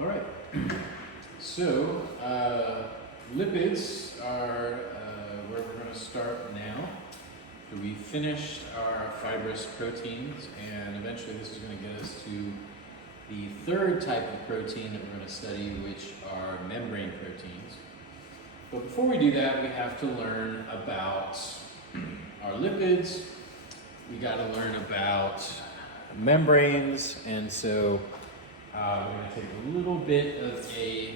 All right. So, lipids are where we're going to start now. So we finished our fibrous proteins, and eventually this is going to get us to the third type of protein that we're going to study, which are membrane proteins. But before we do that, we have to learn about our lipids. We got to learn about membranes, and so we're going to take a little bit of a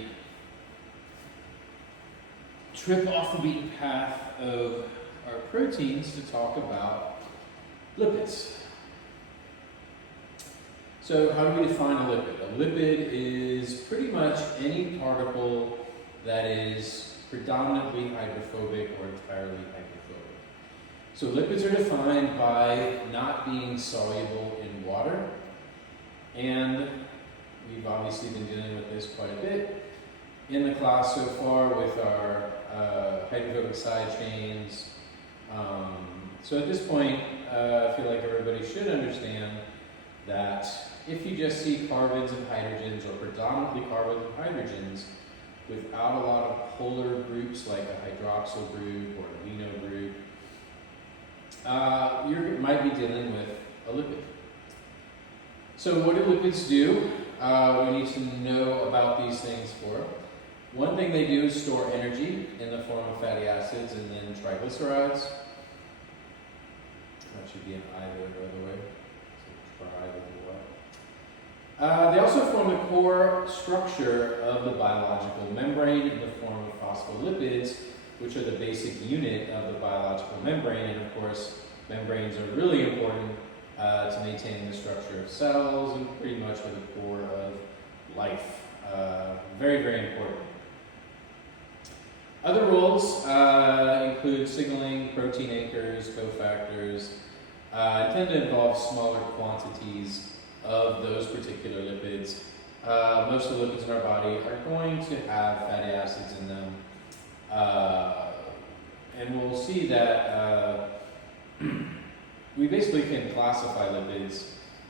trip off the beaten path of our proteins to talk about lipids. So how do we define a lipid? A lipid is pretty much any particle that is predominantly hydrophobic or entirely hydrophobic. So lipids are defined by not being soluble in water, and we've obviously been dealing with this quite a bit in the class so far with our hydrophobic side chains. So at this point, I feel like everybody should understand that if you just see carbons and hydrogens, or predominantly carbons and hydrogens, without a lot of polar groups like a hydroxyl group or an amino group, you might be dealing with a lipid. So what do lipids do? We need to know about these things for. One thing they do is store energy in the form of fatty acids and then triglycerides. That should be an I there, by the way. So try with the Y. They also form the core structure of the biological membrane in the form of phospholipids, which are the basic unit of the biological membrane. And of course, membranes are really important to maintaining the structure of cells and pretty much for the core of life. Very, very important. Other roles include signaling, protein anchors, cofactors, tend to involve smaller quantities of those particular lipids. Most of the lipids in our body are going to have fatty acids in them. And we'll see that we basically can classify lipids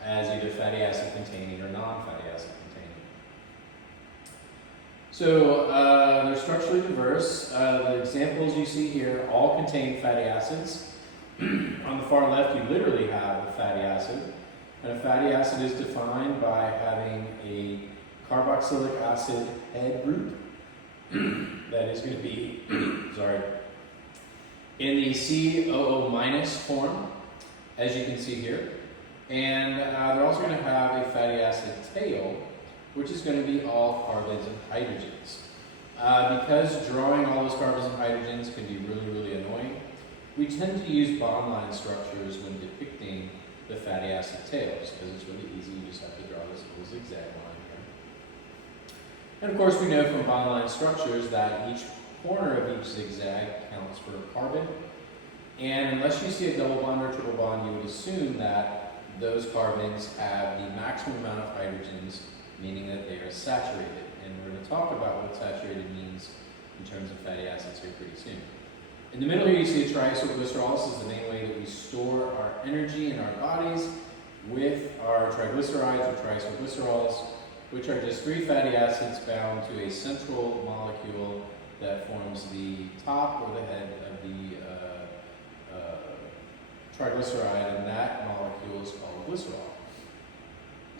as either fatty acid containing or non-fatty acid containing. So they're structurally diverse. The examples you see here all contain fatty acids. On the far left, you literally have a fatty acid. And a fatty acid is defined by having a carboxylic acid head group that is going to be, in the COO- form, as you can see here. And they're also going to have a fatty acid tail, which is going to be all carbons and hydrogens. Because drawing all those carbons and hydrogens can be really, really annoying, we tend to use bond line structures when depicting the fatty acid tails, because it's really easy. You just have to draw this little zigzag line here. And of course, we know from bond line structures that each corner of each zigzag counts for a carbon. And unless you see a double bond or triple bond, you would assume that those carbons have the maximum amount of hydrogens, meaning that they are saturated. And we're going to talk about what saturated means in terms of fatty acids here pretty soon. In the middle here you see a triacylglycerol. This is the main way that we store our energy in our bodies, with our triglycerides or triacylglycerols, which are just three fatty acids bound to a central molecule that forms the top or the head of the triglyceride, and that molecule is called glycerol.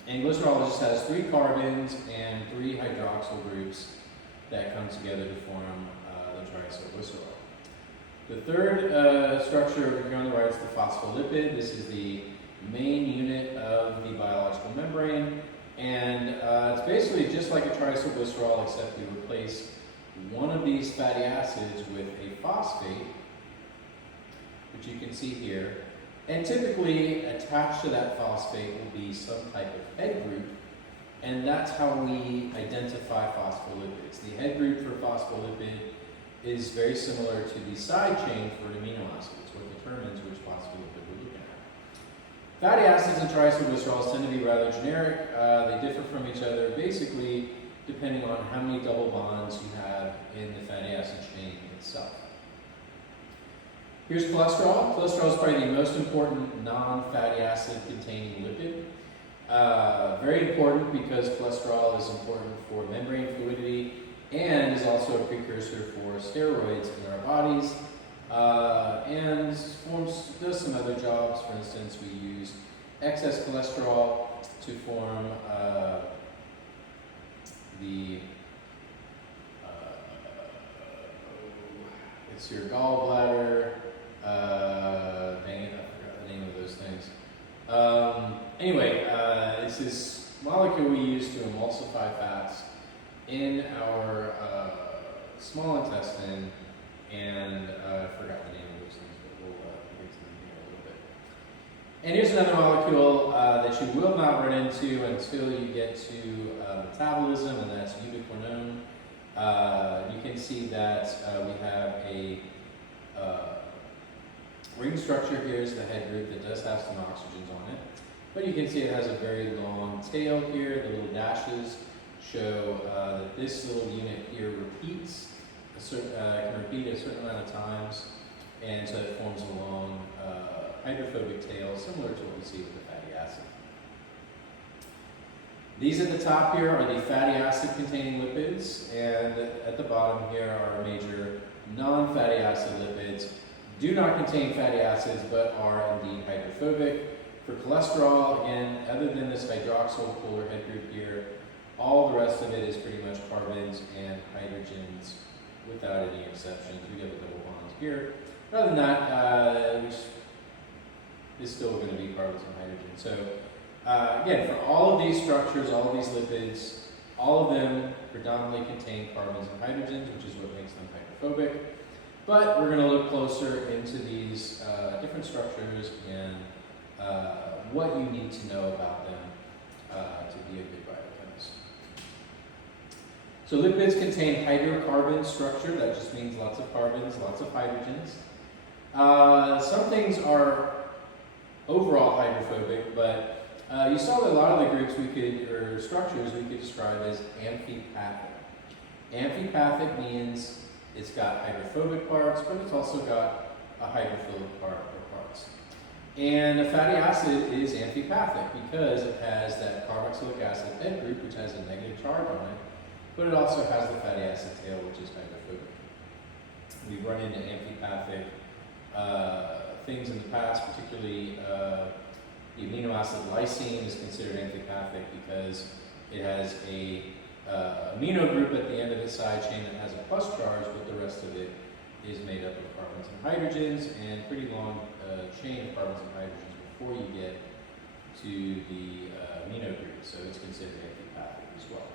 And glycerol just has three carbons and three hydroxyl groups that come together to form the triacylglycerol. The third structure here on the right is the phospholipid. This is the main unit of the biological membrane, and it's basically just like a triacylglycerol, except we replace one of these fatty acids with a phosphate, which you can see here. And typically attached to that phosphate will be some type of head group, and that's how we identify phospholipids. The head group for phospholipid is very similar to the side chain for an amino acid. It's what determines which phospholipid we're looking at. Fatty acids and triacylglycerols tend to be rather generic. They differ from each other basically depending on how many double bonds you have in the fatty acid chain itself. Here's cholesterol. Cholesterol is probably the most important non-fatty acid containing lipid. Very important because cholesterol is important for membrane fluidity and is also a precursor for steroids in our bodies, and does some other jobs. For instance, we use excess cholesterol to form it's your gallbladder. Dang it, I forgot the name of those things. Anyway, it's this molecule we use to emulsify fats in our small intestine, and I forgot the name of those things, but we'll get to them here in a little bit. And here's another molecule that you will not run into until you get to metabolism, and that's ubiquinone. You can see that we have a ring structure. Here's the head group that does have some oxygens on it, but you can see it has a very long tail here. The little dashes show that this little unit here repeats can repeat a certain amount of times, and so it forms a long hydrophobic tail, similar to what we see with the fatty acid. These at the top here are the fatty acid containing lipids, and at the bottom here are major non-fatty acid lipids. Do not contain fatty acids, but are indeed hydrophobic. For cholesterol, again, other than this hydroxyl polar head group here, all the rest of it is pretty much carbons and hydrogens without any exceptions. We have a double bond here. Other than that, which is still going to be carbons and hydrogens. So again, for all of these structures, all of these lipids, all of them predominantly contain carbons and hydrogens, which is what makes them hydrophobic. But we're going to look closer into these different structures and what you need to know about them to be a good biochemist. So lipids contain hydrocarbon structure. That just means lots of carbons, lots of hydrogens. Some things are overall hydrophobic, but you saw that a lot of the groups or structures we could describe as amphipathic. Amphipathic means it's got hydrophobic parts, but it's also got a hydrophilic part or parts. And a fatty acid is amphipathic because it has that carboxylic acid head group, which has a negative charge on it, but it also has the fatty acid tail, which is hydrophobic. We've run into amphipathic things in the past, particularly the amino acid lysine is considered amphipathic because it has a amino group at the end of its side chain that has a plus charge, but the rest of it is made up of carbons and hydrogens, and pretty long chain of carbons and hydrogens before you get to the amino group, so it's considered amphipathic as well.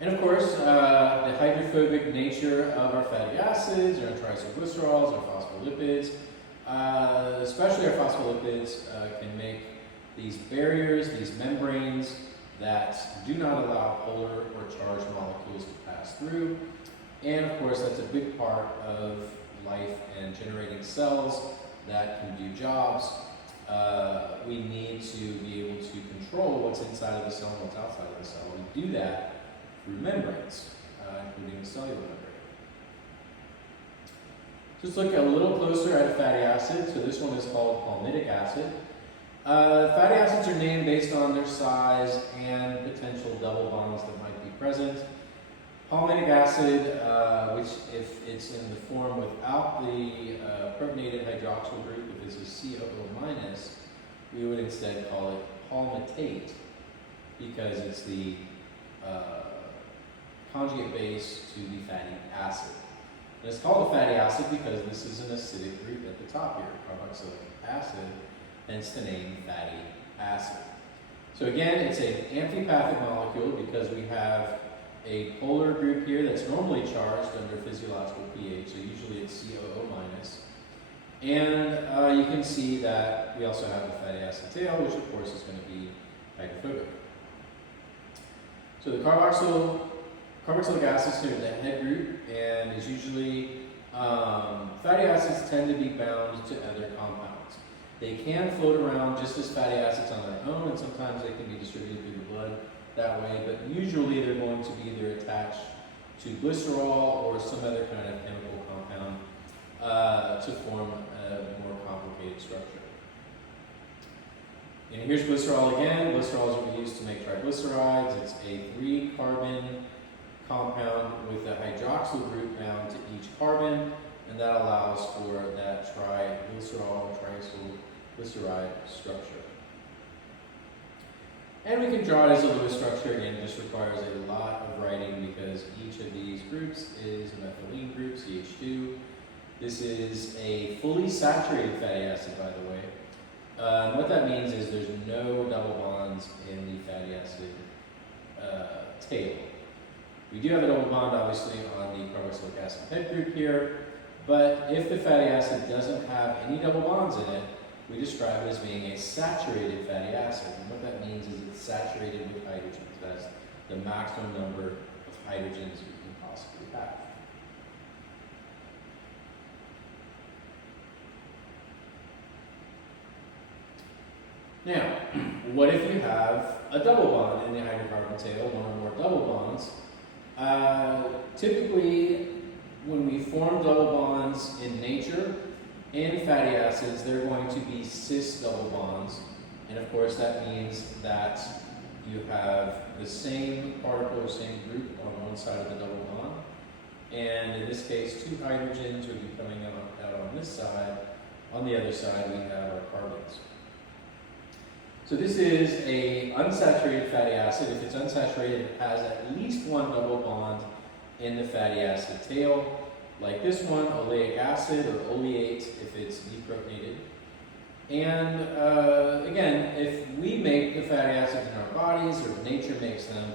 And of course, the hydrophobic nature of our fatty acids, our triglycerols, our phospholipids, especially our phospholipids, can make these barriers, these membranes that do not allow polar or charged molecules to pass through. And of course, that's a big part of life and generating cells that can do jobs. We need to be able to control what's inside of the cell and what's outside of the cell. We do that through membranes, including the cellular membrane. Just look a little closer at a fatty acid. So this one is called palmitic acid. Fatty acids are named based on their size and potential double bonds that might be present. Palmitic acid, which if it's in the form without the protonated hydroxyl group, if it's a COO-, we would instead call it palmitate because it's the conjugate base to the fatty acid. And it's called a fatty acid because this is an acidic group at the top here, carboxylic acid, hence the name fatty acid. So again, it's an amphipathic molecule because we have a polar group here that's normally charged under physiological pH, so usually it's COO-. And you can see that we also have the fatty acid tail, which of course is going to be hydrophobic. So the carboxylic acid is here in the head group, and is usually, fatty acids tend to be bound to other compounds. They can float around just as fatty acids on their own, and sometimes they can be distributed through the blood that way, but usually they're going to be either attached to glycerol or some other kind of chemical compound to form a more complicated structure. And here's glycerol again. Glycerol is what we use to make triglycerides. It's a 3-carbon compound with a hydroxyl group bound to each carbon, and that allows for that triglycerol or triacylglyceride structure. And we can draw it as a Lewis structure. Again, this requires a lot of writing because each of these groups is a methylene group, CH2. This is a fully saturated fatty acid, by the way. What that means is there's no double bonds in the fatty acid tail. We do have a double bond, obviously, on the carboxylic acid head group here, but if the fatty acid doesn't have any double bonds in it, we describe it as being a saturated fatty acid. And what that means is it's saturated with hydrogens. That's the maximum number of hydrogens we can possibly have. Now, what if you have a double bond in the hydrocarbon tail, one or more double bonds? Typically, when we form double bonds in nature and fatty acids, they're going to be cis double bonds. And of course, that means that you have the same particle or same group on one side of the double bond. And in this case, 2 hydrogens would be coming out on this side. On the other side, we have our carbons. So this is a unsaturated fatty acid. If it's unsaturated, it has at least one double bond in the fatty acid tail, like this one, oleic acid or oleate if it's deprotonated. And again, if we make the fatty acids in our bodies or if nature makes them,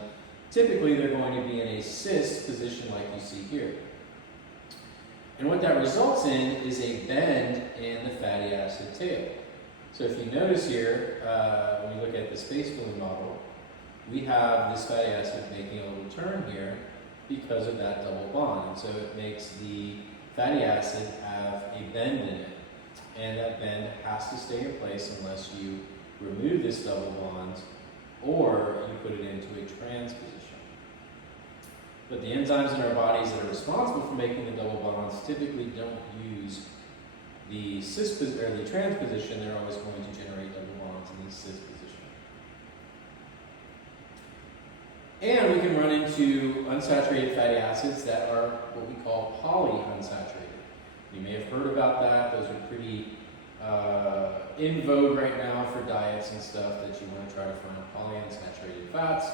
typically they're going to be in a cis position like you see here. And what that results in is a bend in the fatty acid tail. So if you notice here, when you look at the space balloon model, we have this fatty acid making a little turn here because of that double bond. And so it makes the fatty acid have a bend in it. And that bend has to stay in place unless you remove this double bond or you put it into a trans position. But the enzymes in our bodies that are responsible for making the double bonds typically don't use the cis or the trans position. They're always going to generate double bonds in the cis position. And we can run into unsaturated fatty acids that are what we call polyunsaturated. You may have heard about that. Those are pretty in vogue right now for diets and stuff that you want to try to find polyunsaturated fats.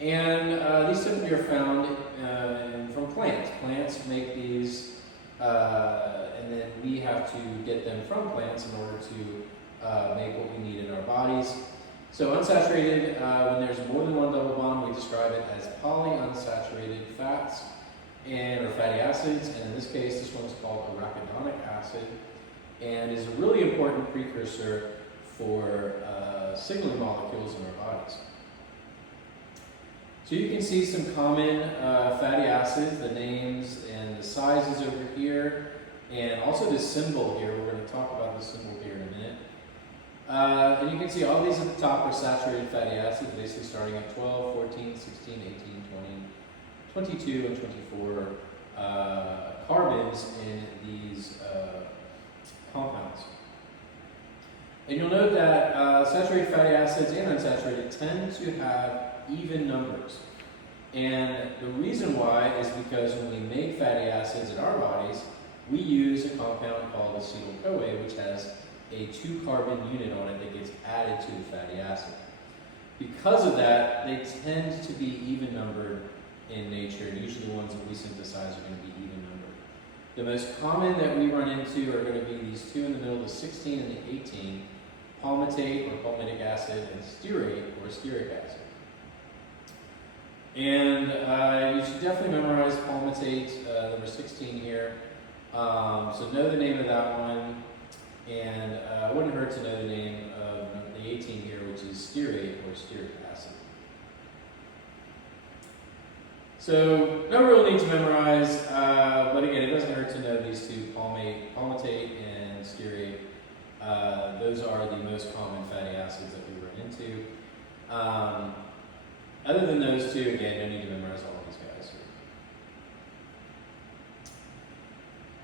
And these typically are found from plants. Plants make these and then we have to get them from plants in order to make what we need in our bodies. So unsaturated, when there's more than one double bond, we describe it as polyunsaturated fats or fatty acids, and in this case, this one's called arachidonic acid, and is a really important precursor for signaling molecules in our bodies. So you can see some common fatty acids, the names and the sizes over here, and also this symbol here. We're going to talk about the symbol here in a minute. And you can see all these at the top are saturated fatty acids, basically starting at 12, 14, 16, 18, 20, 22, and 24 carbons in these compounds. And you'll note that saturated fatty acids and unsaturated tend to have even numbers. And the reason why is because when we make fatty acids in our bodies, we use a compound called acetyl-CoA, which has a 2-carbon unit on it that gets added to the fatty acid. Because of that, they tend to be even numbered in nature, and usually the ones that we synthesize are going to be even numbered. The most common that we run into are going to be these two in the middle, the 16 and the 18, palmitate or palmitic acid, and stearate or stearic acid. And you should definitely memorize palmitate, number 16 here. So know the name of that one, and it wouldn't hurt to know the name of the 18 here, which is stearate or stearic acid. So no real need to memorize, but again, it doesn't hurt to know these two, palmitate and stearate. Those are the most common fatty acids that we run into. Other than those two, again, no need to memorize all of these guys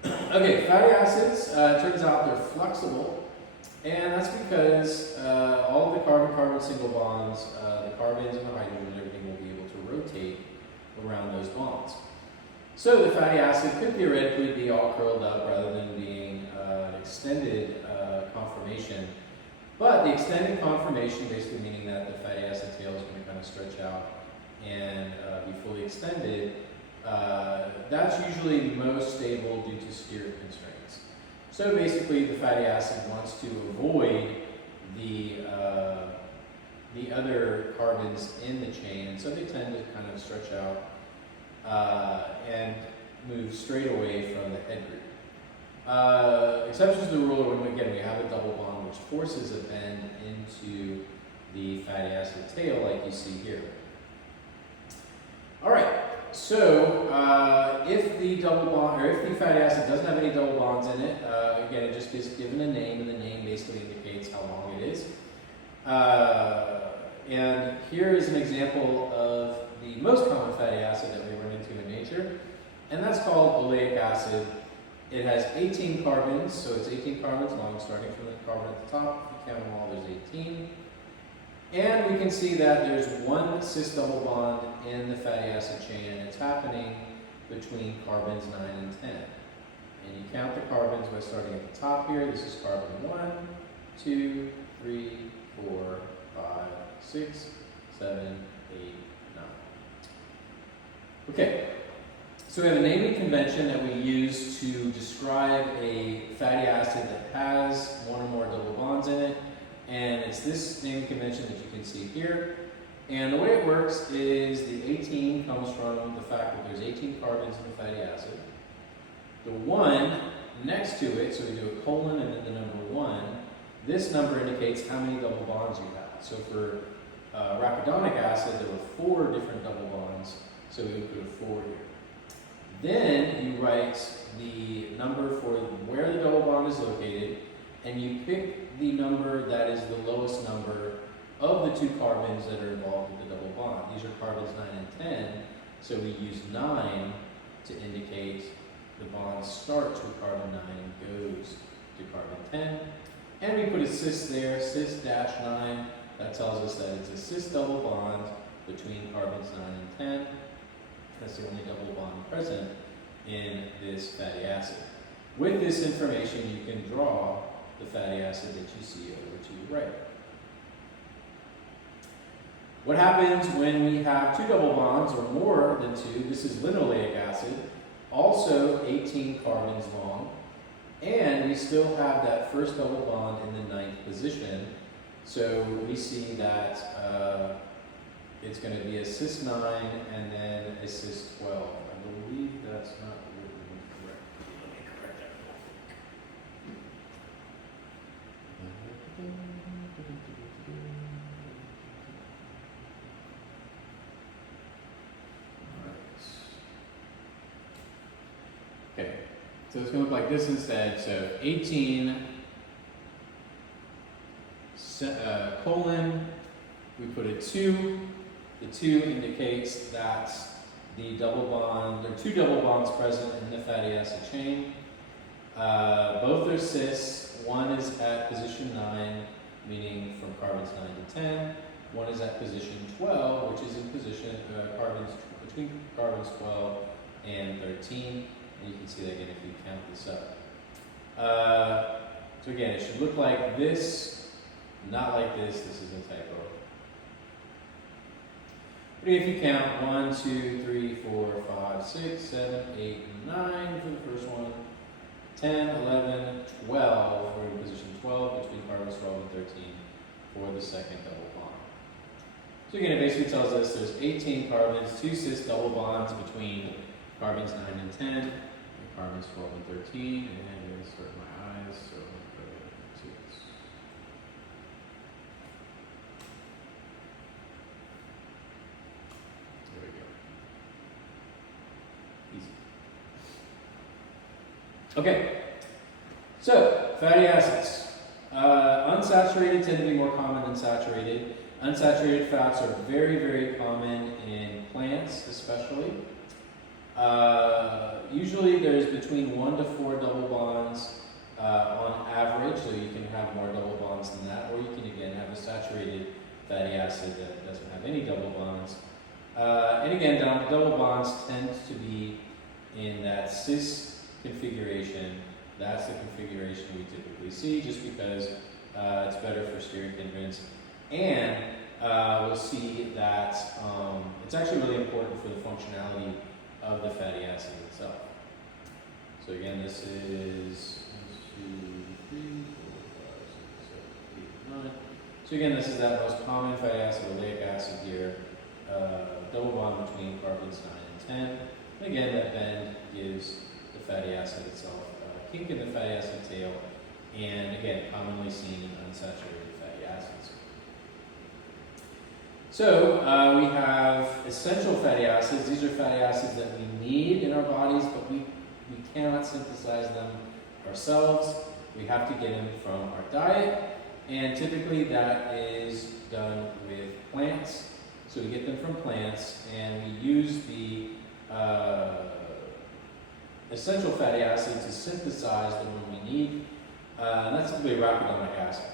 here. Okay, fatty acids, turns out they're flexible, And that's because all of the carbon-carbon single bonds, the carbons and the hydrogen and everything will be able to rotate around those bonds. So the fatty acid could theoretically be all curled up rather than being an extended conformation. But the extended conformation basically meaning that the fatty acid tail is going to kind of stretch out and be fully extended. That's usually most stable due to steric constraints. So basically the fatty acid wants to avoid the other carbons in the chain, and so they tend to kind of stretch out and move straight away from the head group. Exceptions to the rule are when, again, we have a double bond which forces a bend into the fatty acid tail like you see here. All right, so if the double bond, or if the fatty acid doesn't have any double bonds in it, again, it just gets given a name, and the name basically indicates how long it is. And here is an example of the most common fatty acid that we run into in nature, and that's called oleic acid. It has 18 carbons, so it's 18 carbons long, starting from the carbon at the top. If you count them all, there's 18. And we can see that there's one cis double bond in the fatty acid chain, and it's happening between carbons 9 and 10. And you count the carbons by starting at the top here. This is carbon 1, 2, 3, 4, 5, 6, 7, 8, 9. Okay, so we have a naming convention that we use to describe a fatty acid that has one or more double bonds in it. And it's this naming convention that you can see here. And the way it works is the 18 comes from the fact that there's 18 carbons in the fatty acid. The 1 next to it, so we do a colon and then the number 1, this number indicates how many double bonds you have. So for arachidonic acid, there were 4 different double bonds, so we would put a 4 here. Then you write the number for where the double bond is located, and you pick the number that is the lowest number of the 2 carbons that are involved with the double bond. These are carbons 9 and 10, so we use 9 to indicate the bond starts with carbon 9 and goes to carbon 10. And we put a cis there, cis-9. That tells us that it's a cis double bond between carbons 9 and 10. That's the only double bond present in this fatty acid. With this information, you can draw the fatty acid that you see over to your right. What happens when we have 2 double bonds or more than 2? This is linoleic acid, also 18 carbons long, and we still have that first double bond in the 9th position. So we see that it's going to be a cis-9 and then a cis-12. I believe that's not written correctly. Let me correct that real quick. Okay, so it's going to look like this instead. So 18 colon, we put a 2. The 2 indicates that the double bond, there are 2 double bonds present in the fatty acid chain. Both are cis. One is at position 9, meaning from carbons 9 to 10. One is at position 12, which is in position between carbons 12 and 13. And you can see that again if you count this up. So again, it should look like this, not like this. This is a typo. But if you count 1, 2, 3, 4, 5, 6, 7, 8, 9 for the first one, 10, 11, 12, we're in position 12 between carbons 12 and 13 for the second double bond. So again, it basically tells us there's 18 carbons, 2 cis double bonds between carbons 9 and 10, and carbons 12 and 13, and I'm going to start my eyes, so I'm going to go to this. There we go. Easy. Okay, so fatty acids. Unsaturated tend to be more common than saturated. Unsaturated fats are very, very common in plants, especially. Usually there's between 1 to 4 double bonds on average, so you can have more double bonds than that, or you can again have a saturated fatty acid that doesn't have any double bonds. And again, double bonds tend to be in that cis configuration. That's the configuration we typically see, just because it's better for steric hindrance. And we'll see that it's actually really important for the functionality of the fatty acid itself. So again, this is 1, 2, 3, 4, 5, 6, 7, 8, 9. So again, this is that most common fatty acid, oleic acid here, double bond between carbons 9 and 10. And again, that bend gives the fatty acid itself a kink in the fatty acid tail, and again, commonly seen in unsaturated fatty acids. So we have essential fatty acids. These are fatty acids that we need in our bodies, but we cannot synthesize them ourselves. We have to get them from our diet, and typically that is done with plants. So we get them from plants, and we use the essential fatty acid to synthesize the one we need, and that's typically arachidonic acid.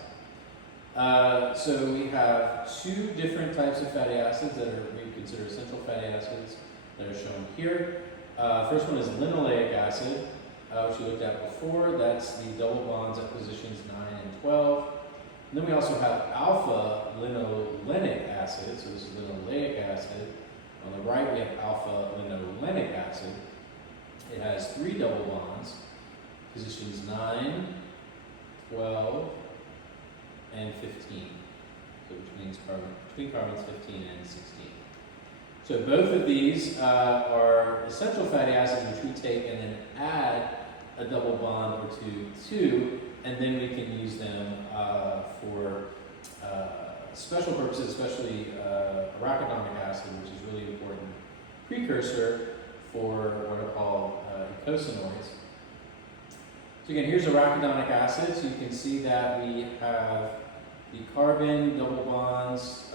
So we have two different types of fatty acids that we consider essential fatty acids that are shown here. First one is linoleic acid, which we looked at before. That's the double bonds at positions 9 and 12. And then we also have alpha linolenic acid, so this is linoleic acid. On the right, we have alpha linolenic acid. It has 3 double bonds, positions 9, 12, and 15. So between carbons 15 and 16. So both of these are essential fatty acids which we take and then add a double bond or two to, and then we can use them for special purposes, especially arachidonic acid, which is really important precursor for what are called eicosanoids. So again, here's arachidonic acid. So you can see that we have the carbon double bonds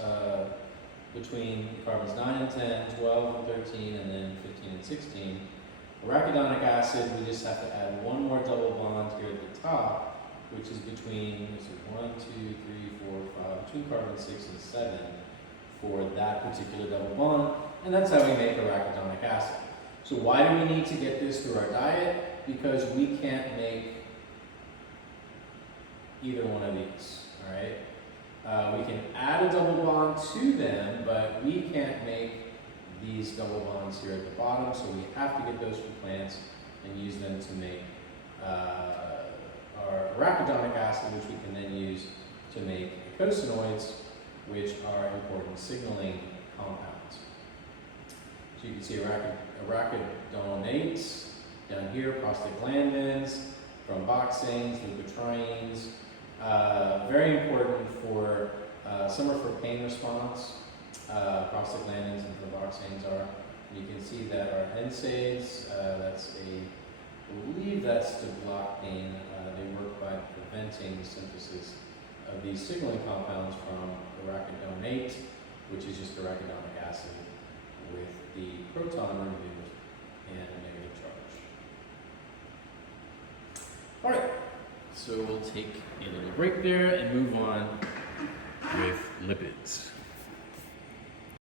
between carbons 9 and 10, 12 and 13, and then 15 and 16. Arachidonic acid, we just have to add one more double bond here at the top, which is between 1, 2, 3, 4, 5, between carbon 6 and 7 for that particular double bond, and that's how we make arachidonic acid. So why do we need to get this through our diet? Because we can't make either one of these, all right? We can add a double bond to them, but we can't make these double bonds here at the bottom, so we have to get those from plants and use them to make our arachidonic acid, which we can then use to make eicosanoids, which are important signaling compounds. So you can see arachidonates down here, prostaglandins, thromboxanes, leukotrienes. Very important for, some are for pain response, prostaglandins and thromboxanes are. And you can see that our NSAIDs, I believe that's to block pain. They work by preventing the synthesis of these signaling compounds from arachidonate, which is just arachidonic acid with the proton removed and a negative charge. All right, so we'll take a little break there and move on with lipids.